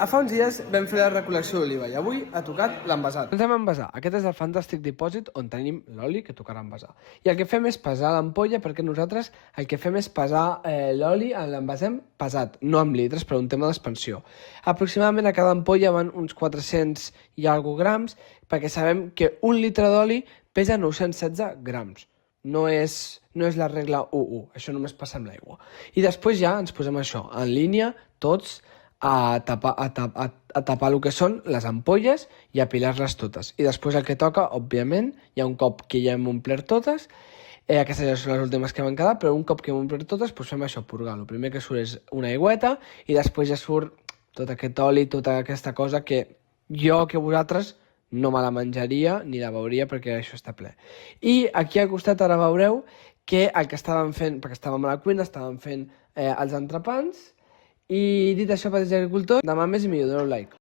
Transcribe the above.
Fa uns dies vam fer la recol·lecció d'oliva i avui ha tocat l'envasat. Ens hem envasar. Aquest és el fantàstic dipòsit on tenim l'oli que tocarà envasar. I el que fem és pesar l'ampolla perquè nosaltres el que fem és pesar l'oli, l'envasem pesat, no amb litres, per un tema d'expansió. Aproximadament a cada ampolla van uns 400 i alguna grams perquè sabem que un litre d'oli pesa 916 grams. No és la regla 1-1, això només passa amb l'aigua. I després ja ens posem això, en línia, tots, a tapar el que són les ampolles i a apilar-les totes. I després el que toca, òbviament, hi ha un cop que ja hem omplert totes, aquestes ja són les últimes que van quedar, però un cop que hem omplert totes, doncs fem això, purgar. El primer que surt és una aigüeta i després ja surt tot aquest oli, tota aquesta cosa que jo, que vosaltres, no me la menjaria ni la veuria perquè això està ple. I aquí al costat ara veureu que el que estàvem fent, perquè estàvem a la cuina, estàvem fent els entrepans. I dit això, petits agricultors, demà més i millor, doneu like.